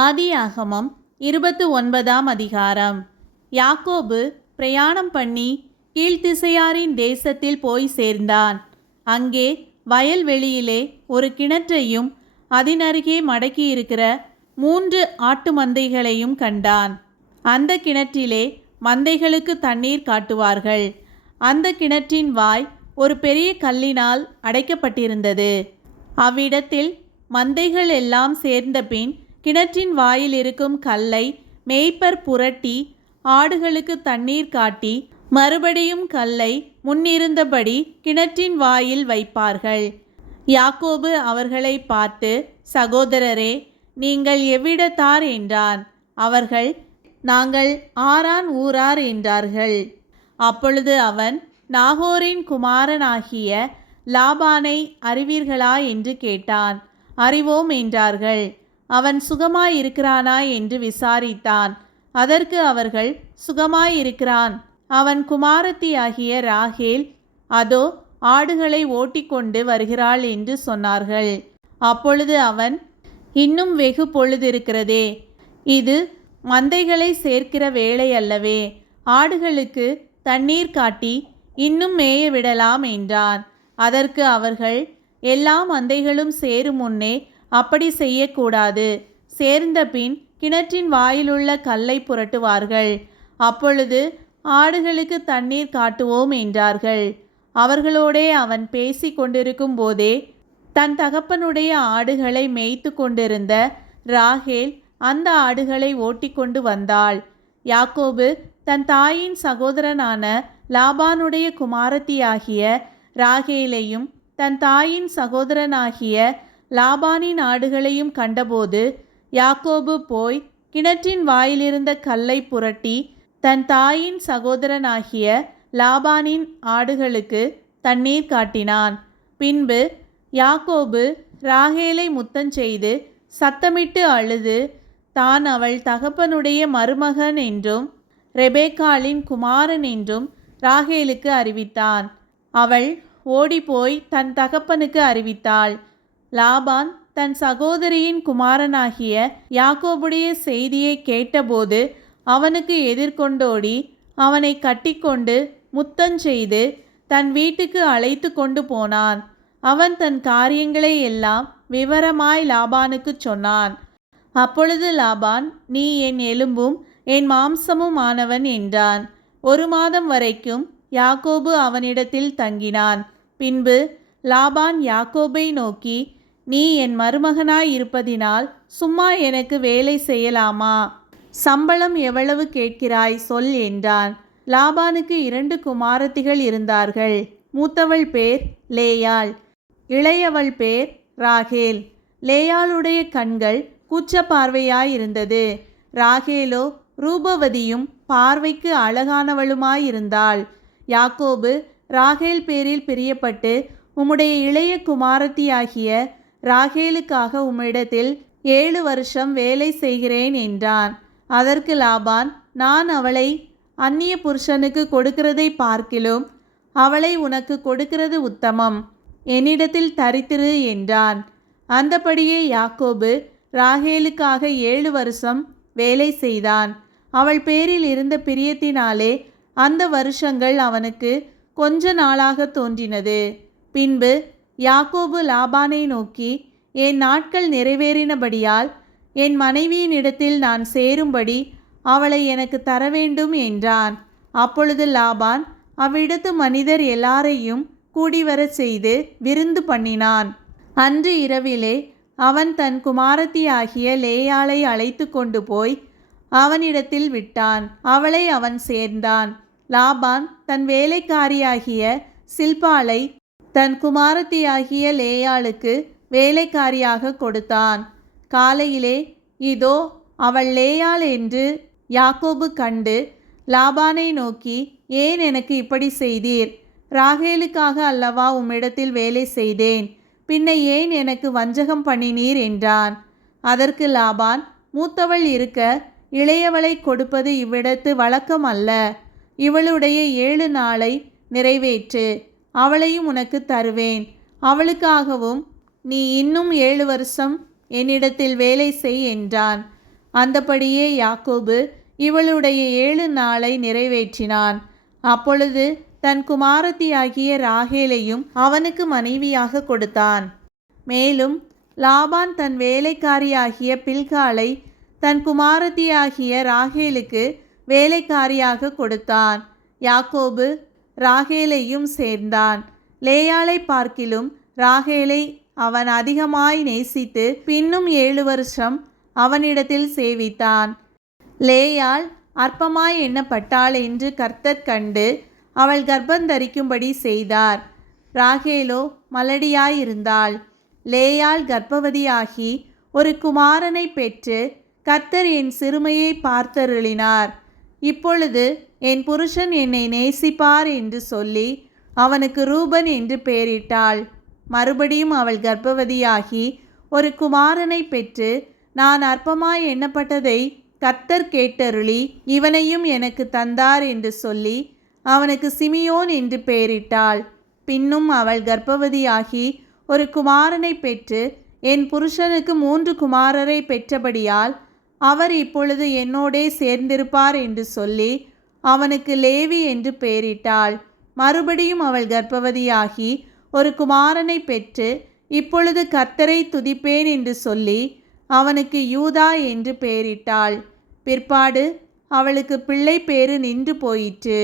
ஆதியாகமம் 29ஆம் அதிகாரம். யாக்கோபு பிரயாணம் பண்ணி கீழ்த்திசையாரின் தேசத்தில் போய் சேர்ந்தான். அங்கே வயல்வெளியிலே ஒரு கிணற்றையும் அதனருகே மடக்கியிருக்கிற 3 ஆட்டு மந்தைகளையும் கண்டான். அந்த கிணற்றிலே மந்தைகளுக்கு தண்ணீர் காட்டுவார்கள். அந்த கிணற்றின் வாய் ஒரு பெரிய கல்லினால் அடைக்கப்பட்டிருந்தது. அவ்விடத்தில் மந்தைகள் எல்லாம் சேர்ந்த பின் கிணற்றின் வாயில் இருக்கும் கல்லை மேய்ப்பர் புரட்டி ஆடுகளுக்கு தண்ணீர் காட்டி மறுபடியும் கல்லை முன்னிருந்தபடி கிணற்றின் வாயில் வைப்பார்கள். யாக்கோபு அவர்களை பார்த்து, சகோதரரே, நீங்கள் எவ்விடத்தார் என்றான். அவர்கள், நாங்கள் ஆரான் ஊரார் என்றார்கள். அப்பொழுது அவன், நாகோரின் குமாரனாகிய லாபானை அறிவீர்களா என்று கேட்டான். அறிவோம் என்றார்கள். அவன் சுகமாயிருக்கிறானா என்று விசாரித்தான். அதற்கு அவர்கள், சுகமாயிருக்கிறான். அவன் குமாரத்தியாகிய ராகேல் அதோ ஆடுகளை ஓட்டிக்கொண்டு வருகிறாள் என்று சொன்னார்கள். அப்பொழுது அவன், இன்னும் வெகு பொழுதிருக்கிறதே, இது மந்தைகளை சேர்க்கிற வேளை அல்லவே, ஆடுகளுக்கு தண்ணீர் காட்டி இன்னும் மேய விடலாம் என்றான். அதற்கு அவர்கள், எல்லா மந்தைகளும் சேரும் முன்னே அப்படி செய்யக்கூடாது. சேர்ந்த பின் கிணற்றின் வாயிலுள்ள கல்லை புரட்டுவார்கள். அப்பொழுது ஆடுகளுக்கு தண்ணீர் காட்டுவோம் என்றார்கள். அவர்களோடே அவன் பேசி கொண்டிருக்கும் போதே தன் தகப்பனுடைய ஆடுகளை மேய்த்து கொண்டிருந்த ராகேல் அந்த ஆடுகளை ஓட்டிக்கொண்டு வந்தாள். யாக்கோபு தன் தாயின் சகோதரனான லாபானுடைய குமாரத்தியாகிய ராகேலையும் தன் தாயின் சகோதரனாகிய லாபானின் ஆடுகளையும் கண்டபோது யாக்கோபு போய் கிணற்றின் வாயிலிருந்த கல்லை புரட்டி தன் தாயின் சகோதரனாகிய லாபானின் ஆடுகளுக்கு தண்ணீர் காட்டினான். பின்பு யாக்கோபு ராகேலை முத்தஞ்செய்து சத்தமிட்டு அழுது தான் அவள் தகப்பனுடைய மருமகன் என்றும் ரெபேக்காளின் குமாரன் என்றும் ராகேலுக்கு அறிவித்தான். அவள் ஓடிப்போய் தன் தகப்பனுக்கு அறிவித்தாள். லாபான் தன் சகோதரியின் குமாரனாகிய யாக்கோபுடைய செய்தியை கேட்டபோது அவனுக்கு எதிர்கொண்டோடி அவனை கட்டிக்கொண்டு முத்தஞ்செய்து தன் வீட்டுக்கு அழைத்து கொண்டு போனான். அவன் தன் காரியங்களை எல்லாம் விவரமாய் லாபானுக்கு சொன்னான். அப்பொழுது லாபான், நீ என் எலும்பும் என் மாம்சமும் ஆனவன் என்றான். 1 மாதம் வரைக்கும் யாக்கோபு அவனிடத்தில் தங்கினான். பின்பு லாபான் யாக்கோபை நோக்கி, நீ என் மருமகனாய் இருப்பதினால் சும்மா எனக்கு வேலை செய்யலாமா? சம்பளம் எவ்வளவு கேட்கிறாய் சொல் என்றான். லாபானுக்கு 2 குமாரத்திகள் இருந்தார்கள். மூத்தவள் பேர் லேயாள், இளையவள் பேர் ராகேல். லேயாளுடைய கண்கள் கூச்ச பார்வையாயிருந்தது. ராகேலோ ரூபவதியும் பார்வைக்கு அழகானவளுமாயிருந்தாள். யாக்கோபு ராகேல் பேரில் பிரியப்பட்டு, உம்முடைய இளைய குமாரத்தியாகிய ராகேலுக்காக உம்மிடத்தில் 7 வருஷம் வேலை செய்கிறேன் என்றான். அதற்கு லாபான், நான் அவளை அந்நிய புருஷனுக்கு கொடுக்கிறதை பார்க்கிலும் அவளை உனக்கு கொடுக்கிறது உத்தமம். என்னிடத்தில் தரித்திரு என்றான். அந்தபடியே யாக்கோபு ராகேலுக்காக 7 வருஷம் வேலை செய்தான். அவள் பேரில் இருந்த பிரியத்தினாலே அந்த வருஷங்கள் அவனுக்கு கொஞ்ச நாளாக தோன்றினது. பின்பு யாக்கோபு லாபானை நோக்கி, என் நாட்கள் நிறைவேறினபடியால் என் மனைவியினிடத்தில் நான் சேரும்படி அவளை எனக்கு தரவேண்டும் என்றான். அப்பொழுது லாபான் அவ்விடத்து மனிதர் எல்லாரையும் கூடிவரச் செய்து விருந்து பண்ணினான். அன்று இரவிலே அவன் தன் குமாரத்தியாகிய லேயாளை அழைத்து கொண்டு போய் அவனிடத்தில் விட்டான். அவளை அவன் சேர்ந்தான். லாபான் தன் வேலைக்காரியாகிய சில்பாளை தன் குமாரத்தியாகிய லேயாளுக்கு வேலைக்காரியாக கொடுத்தான். காலையிலே இதோ அவள் லேயாள் என்று யாக்கோபு கண்டு லாபானை நோக்கி, ஏன் எனக்கு இப்படி செய்தீர்? ராகேலுக்காக அல்லவா உம்மிடத்தில் வேலை செய்தேன், பின்ன ஏன் எனக்கு வஞ்சகம் பண்ணினீர் என்றான். அதற்கு லாபான், மூத்தவள் இருக்க இளையவளை கொடுப்பது இவ்விடத்து வழக்கம் அல்ல. இவளுடைய 7 நாளை நிறைவேற்று, அவளையும் உனக்கு தருவேன். அவளுக்காகவும் நீ இன்னும் 7 வருஷம் என்னிடத்தில் வேலை செய் என்றான். அந்தபடியே யாக்கோபு இவளுடைய 7 நாளை நிறைவேற்றினான். அப்பொழுது தன் குமாரத்தியாகிய ராகேலையும் அவனுக்கு மனைவியாக கொடுத்தான். மேலும் லாபான் தன் வேலைக்காரியாகிய பில்காளை தன் குமாரத்தியாகிய ராகேலுக்கு வேலைக்காரியாக கொடுத்தான். யாக்கோபு ராகேலையும் சேர்ந்தான். லேயாளை பார்க்கிலும் ராகேலை அவன் அதிகமாய் நேசித்து பின்னும் 7 வருஷம் அவனிடத்தில் சேவித்தான். லேயாள் அற்பமாய் எண்ணப்பட்டாள் என்று கர்த்தர் கண்டு அவள் கர்ப்பந்தரிக்கும்படி செய்தார். ராகேலோ மலடியாயிருந்தாள். லேயாள் கர்ப்பவதியாகி ஒரு குமாரனை பெற்று கர்த்தர் என் சிறுமையை பார்த்தருளினார். இப்பொழுது என் புருஷன் என்னை நேசிப்பார் என்று சொல்லி அவனுக்கு ரூபன் என்று பெயரிட்டாள். மறுபடியும் அவள் கர்ப்பவதியாகி ஒரு குமாரனை பெற்று நான் அற்பமாய் எண்ணப்பட்டதை கர்த்தர் கேட்டருளி இவனையும் எனக்கு தந்தார் என்று சொல்லி அவனுக்கு சிமியோன் என்று பெயரிட்டாள். பின்னும் அவள் கர்ப்பவதியாகி ஒரு குமாரனை பெற்று என் புருஷனுக்கு 3 குமாரரை பெற்றபடியால் அவர் இப்பொழுது என்னோடே சேர்ந்திருப்பார் என்று சொல்லி அவனுக்கு லேவி என்று பெயரிட்டாள். மறுபடியும் அவள் கர்ப்பவதியாகி ஒரு குமாரனை பெற்று இப்பொழுது கர்த்தரை துதிப்பேன் என்று சொல்லி அவனுக்கு யூதா என்று பெயரிட்டாள். பிற்பாடு அவளுக்கு பிள்ளை பேறு நின்று போயிற்று.